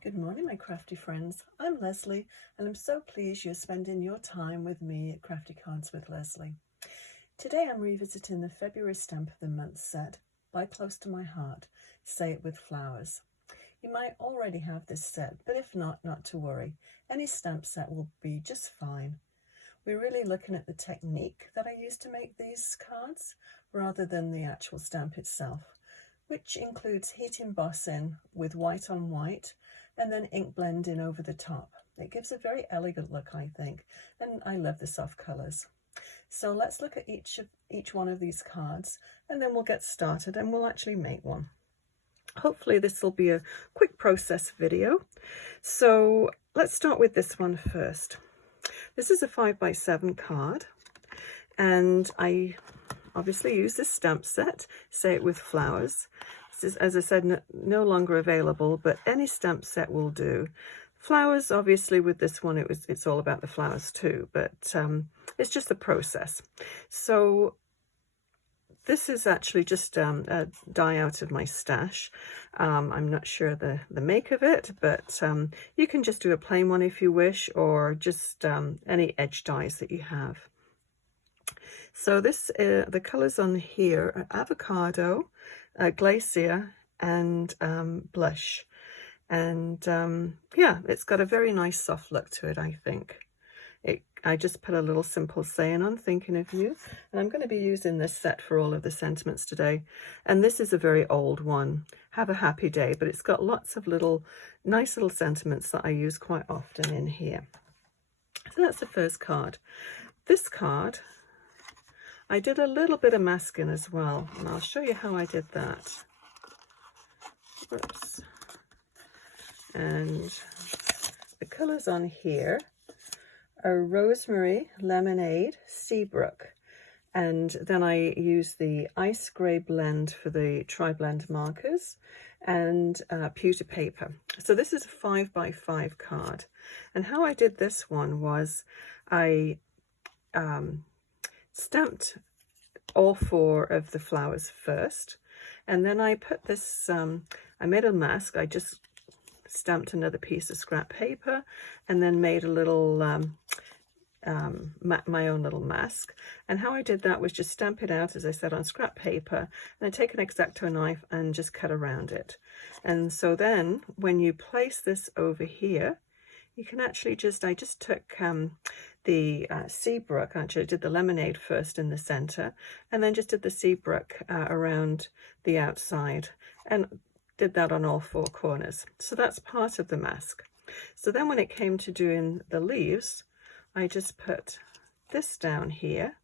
Good morning, my crafty friends. I'm Leslie, and I'm so pleased you're spending your time with me at Crafty Cards with Leslie. Today I'm revisiting the February Stamp of the Month set by Close to My Heart, Say It With Flowers. You might already have this set, but if not, not to worry. Any stamp set will be just fine. We're really looking at the technique that I use to make these cards rather than the actual stamp itself, which includes heat embossing with white on white and then ink blending over the top. It gives a very elegant look, I think, and I love the soft colours. So let's look at each one of these cards, and then we'll get started and we'll actually make one. Hopefully this will be a quick process video. So let's start with this one first. This is a 5x7 card, and I obviously use this stamp set, Say It With Flowers. This is, as I said, no longer available, but any stamp set will do. Flowers, obviously, with this one, it's all about the flowers too, but it's just the process. So this is actually just a die out of my stash. I'm not sure the make of it, but you can just do a plain one if you wish, or just any edge dies that you have. So this, the colours on here are avocado, glacier, and blush. And yeah, it's got a very nice soft look to it, I think. I just put a little simple saying on, thinking of you. And I'm going to be using this set for all of the sentiments today. And this is a very old one, Have a Happy Day, but it's got lots of nice little sentiments that I use quite often in here. So that's the first card. This card, I did a little bit of masking as well, and I'll show you how I did that. Whoops. And the colours on here are Rosemary, Lemonade, Seabrook, and then I use the Ice Grey blend for the tri-blend markers, and pewter paper. So this is a 5x5 card, and how I did this one was I stamped all 4 of the flowers first, and then I put this, I made a mask. I just stamped another piece of scrap paper and then made a little, my own little mask. And how I did that was just stamp it out, as I said, on scrap paper, and then take an X-Acto knife and just cut around it. And so then when you place this over here, you can actually I just took the Seabrook, actually I did the Lemonade first in the center, and then just did the Seabrook around the outside, and did that on all 4 corners. So that's part of the mask. So then when it came to doing the leaves, I just put this down here,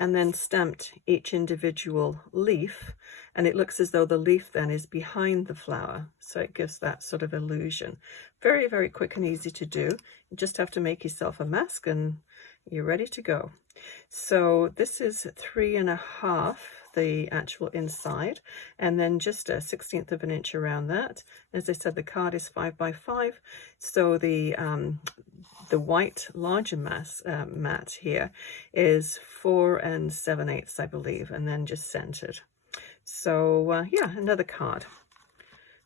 and then stamped each individual leaf, and it looks as though the leaf then is behind the flower, so it gives that sort of illusion. Very, very quick and easy to do. You just have to make yourself a mask and you're ready to go. So this is 3.5, the actual inside, and then just a 1/16 of an inch around that. As I said, the card is 5x5, so the white larger mat here is 4 7/8, I believe, and then just centered. So yeah, another card.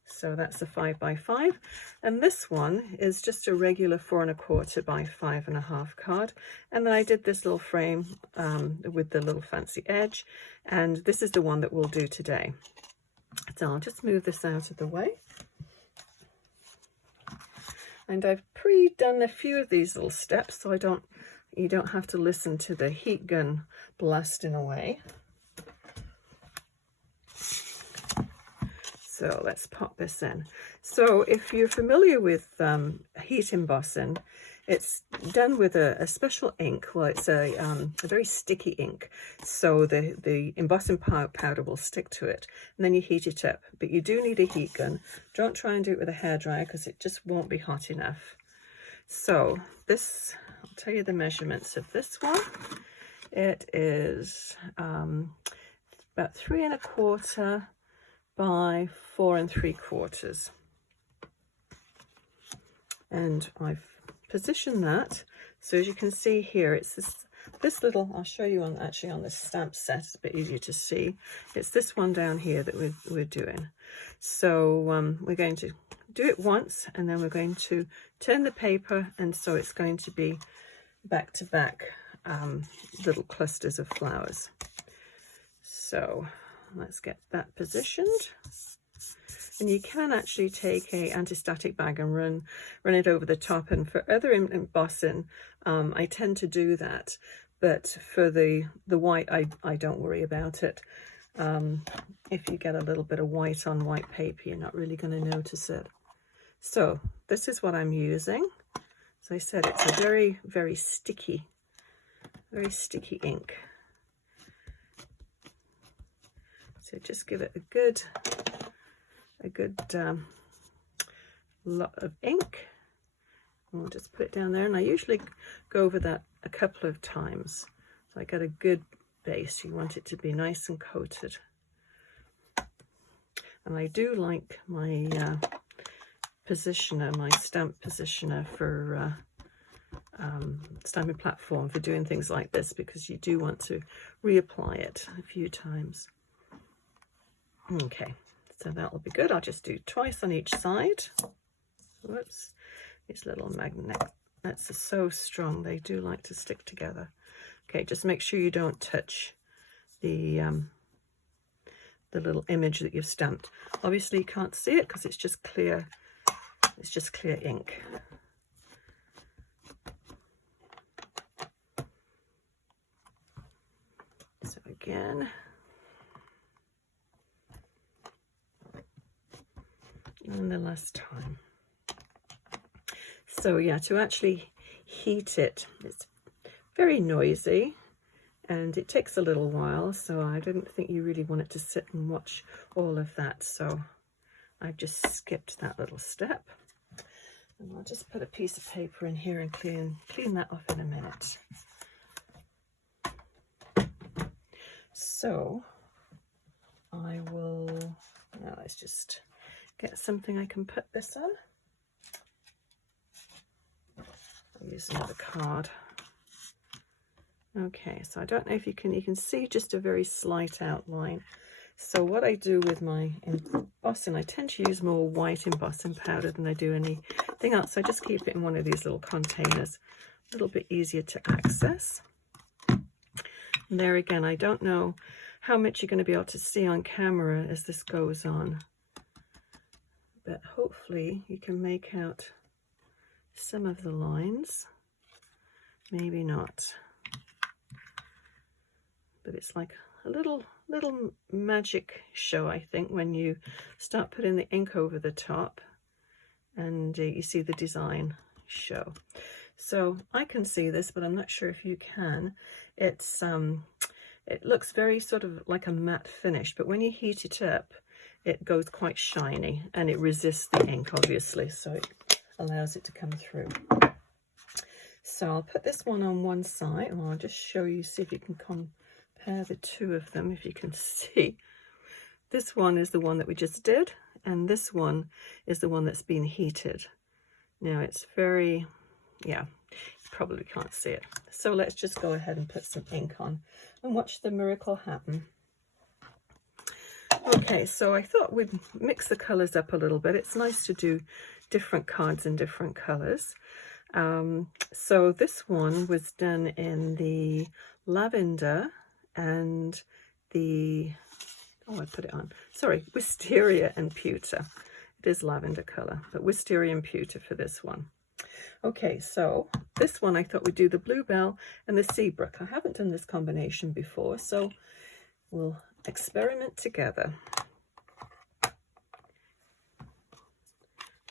So that's a 5x5, and this one is just a regular 4¼ by 5.5 card. And then I did this little frame with the little fancy edge, and this is the one that we'll do today. So I'll just move this out of the way. And I've pre-done a few of these little steps, so you don't have to listen to the heat gun blasting away. So let's pop this in. So if you're familiar with heat embossing, it's done with a special ink. Well, it's a very sticky ink, so the embossing powder will stick to it, and then you heat it up. But you do need a heat gun. Don't try and do it with a hairdryer, because it just won't be hot enough. So this, I'll tell you the measurements of this one. It is about 3¼ by 4¾ and I've positioned that, so as you can see here, it's this little, I'll show you on the stamp set, it's a bit easier to see. It's this one down here that we're doing. So we're going to do it once, and then we're going to turn the paper, and so it's going to be back to back little clusters of flowers. So let's get that positioned. And you can actually take a anti-static bag and run it over the top. And for other embossing, I tend to do that, but for the white, I don't worry about it. If you get a little bit of white on white paper, you're not really going to notice it. So this is what I'm using. As I said, it's a very, very sticky ink. So just give it a good lot of ink. And we'll just put it down there, and I usually go over that a couple of times, so I get a good base. You want it to be nice and coated. And I do like my positioner, my stamp positioner for stamping platform for doing things like this, because you do want to reapply it a few times. Okay, so that will be good. I'll just do twice on each side. Whoops, these little magnets are so strong, they do like to stick together. Okay, just make sure you don't touch the little image that you've stamped. Obviously you can't see it because it's just clear ink. So again, and the last time. So yeah, to actually heat it, it's very noisy and it takes a little while, so I didn't think you really wanted to sit and watch all of that, so I've just skipped that little step. And I'll just put a piece of paper in here and clean that off in a minute. So I will, now let's just get something I can put this on. I'll use another card. Okay, so I don't know if you can see just a very slight outline. So what I do with my embossing, I tend to use more white embossing powder than I do anything else. So I just keep it in one of these little containers, a little bit easier to access. And there again, I don't know how much you're going to be able to see on camera as this goes on, but hopefully you can make out some of the lines. Maybe not, but it's like a little magic show, I think, when you start putting the ink over the top and you see the design show. So I can see this, but I'm not sure if you can. It's it looks very sort of like a matte finish, but when you heat it up, it goes quite shiny and it resists the ink, obviously, so it allows it to come through. So I'll put this one on one side, and I'll just show you, see if you can compare the two of them, if you can see. This one is the one that we just did, and this one is the one that's been heated. Now it's very, yeah, you probably can't see it. So let's just go ahead and put some ink on and watch the miracle happen. Okay, so I thought we'd mix the colors up a little bit. It's nice to do different cards in different colors. So this one was done in the lavender and the, oh, I put it on, sorry, wisteria and pewter. It is lavender color, but wisteria and pewter for this one. Okay, so this one I thought we'd do the Bluebell and the Seabrook. I haven't done this combination before, so we'll experiment together.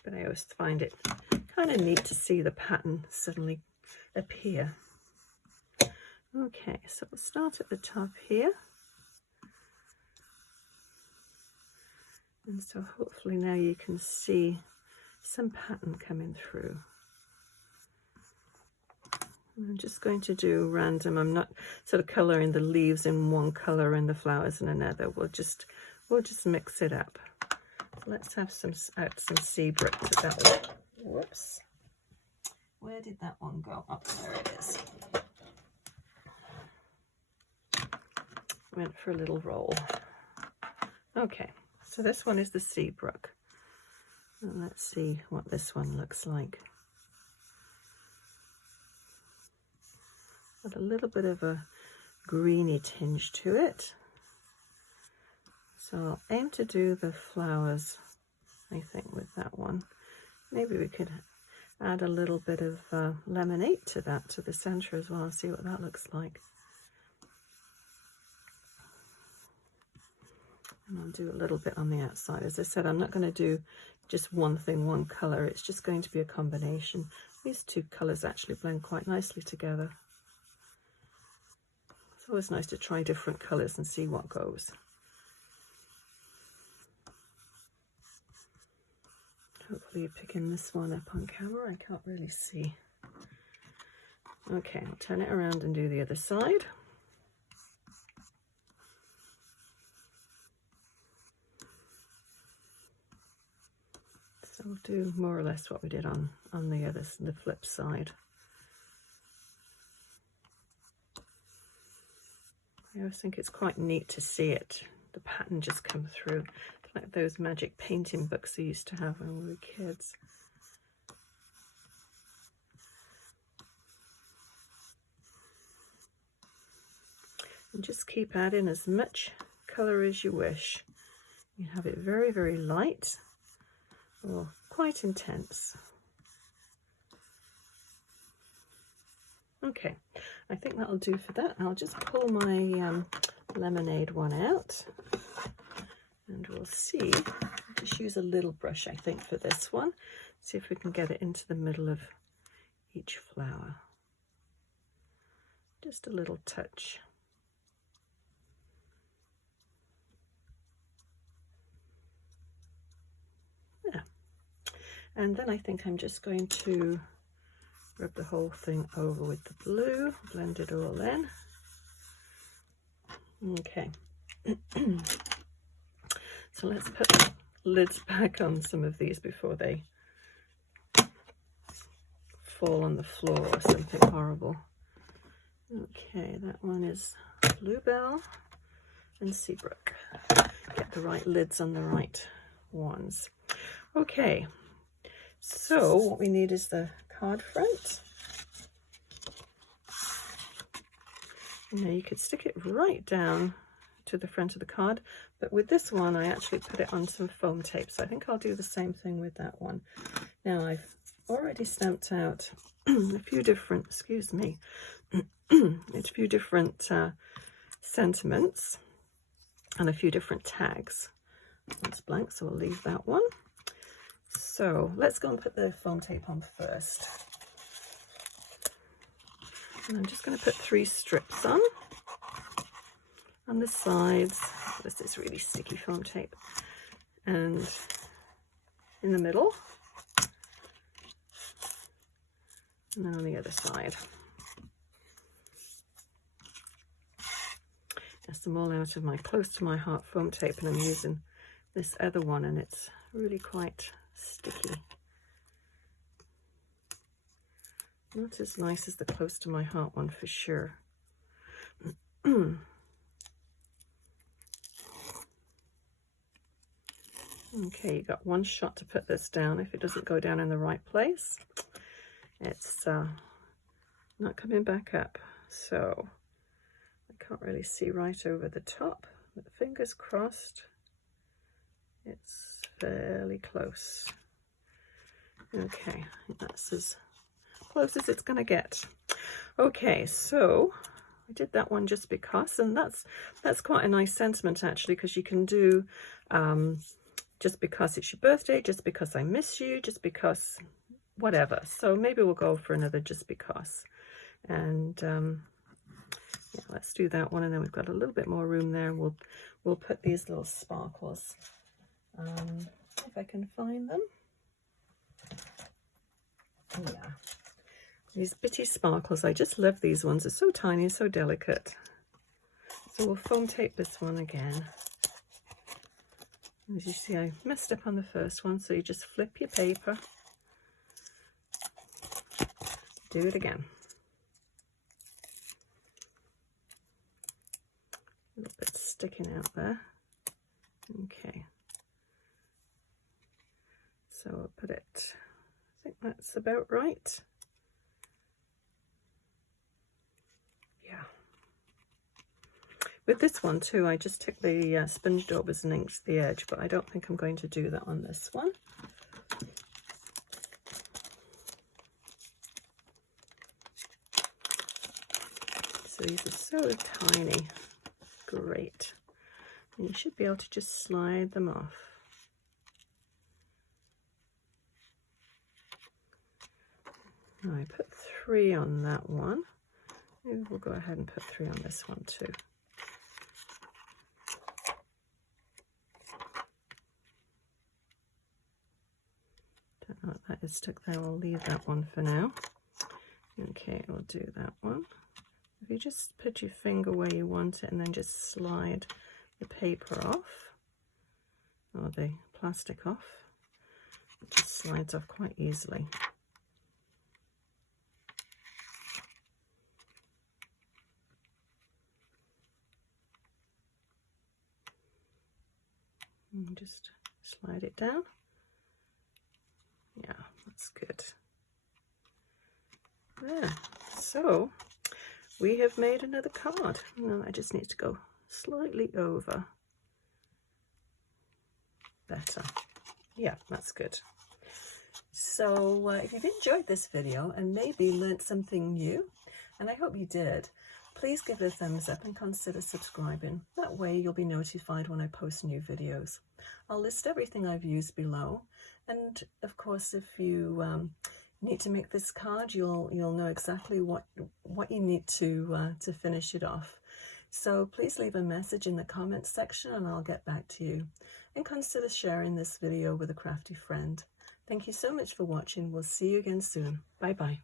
But I always find it kind of neat to see the pattern suddenly appear. Okay, so we'll start at the top here. And so hopefully now you can see some pattern coming through. I'm just going to do random. I'm not sort of colouring the leaves in one colour and the flowers in another. We'll just mix it up. So let's have some Seabrook to that one. Whoops. Where did that one go? Oh, there it is. Went for a little roll. Okay, so this one is the Seabrook. And let's see what this one looks like. Got a little bit of a greeny tinge to it. So I'll aim to do the flowers, I think, with that one. Maybe we could add a little bit of lemonade to that, to the center as well, see what that looks like. And I'll do a little bit on the outside. As I said, I'm not going to do just one thing, one color. It's just going to be a combination. These two colors actually blend quite nicely together. It's always nice to try different colors and see what goes. Hopefully you're picking this one up on camera. I can't really see. Okay, I'll turn it around and do the other side. So we'll do more or less what we did on the flip side. I always think it's quite neat to see it, the pattern just come through, like those magic painting books we used to have when we were kids. And just keep adding as much colour as you wish. You have it very, very light or quite intense. Okay, I think that'll do for that. I'll just pull my lemonade one out and we'll see. I'll just use a little brush, I think, for this one. See if we can get it into the middle of each flower. Just a little touch. Yeah. And then I think I'm just going to rub the whole thing over with the blue, blend it all in. Okay. So let's put the lids back on some of these before they fall on the floor or something horrible. Okay, that one is Belle and Seabrook. Get the right lids on the right ones. Okay, so what we need is the card front. Now you could stick it right down to the front of the card, but with this one I actually put it on some foam tape, so I think I'll do the same thing with that one. Now I've already stamped out a few different, excuse me, a few different sentiments and a few different tags. It's blank, so we'll leave that one. So let's go and put the foam tape on first. And I'm just going to put 3 strips on the sides. This is really sticky foam tape. And in the middle. And then on the other side. Yes, I'm all out of my close to my heart foam tape, and I'm using this other one, and it's really quite sticky. Not as nice as the close to my heart one for sure. Okay, you got one shot to put this down. If it doesn't go down in the right place, it's not coming back up. So I can't really see right over the top, but fingers crossed it's fairly close. Okay, that's as close as it's going to get. Okay, so I did that one just because, and that's quite a nice sentiment actually, because you can do just because it's your birthday, just because I miss you, just because whatever. So maybe we'll go for another just because. And yeah, let's do that one, and then we've got a little bit more room there. We'll put these little sparkles, if I can find them. Oh, yeah, these bitty sparkles, I just love these ones. They're so tiny and so delicate. So we'll foam tape this one again. As you see, I messed up on the first one, so you just flip your paper, do it again. A little bit sticking out there. Okay. So I'll put it, I think that's about right. Yeah. With this one too, I just took the sponge daubers and inked the edge, but I don't think I'm going to do that on this one. So these are so tiny. Great. And you should be able to just slide them off. Now I put 3 on that one. Maybe we'll go ahead and put 3 on this one too. Don't know what that is stuck there. We'll leave that one for now. Okay, we'll do that one. If you just put your finger where you want it and then just slide the paper off, or the plastic off, it just slides off quite easily. And just slide it down. Yeah, that's good. There. So we have made another card. Now I just need to go slightly over. Better. Yeah, that's good. So if you've enjoyed this video and maybe learnt something new, and I hope you did, please give it a thumbs up and consider subscribing. That way you'll be notified when I post new videos. I'll list everything I've used below, and of course if you need to make this card, you'll know exactly what you need to finish it off. So please leave a message in the comments section and I'll get back to you. And consider sharing this video with a crafty friend. Thank you so much for watching. We'll see you again soon. Bye bye.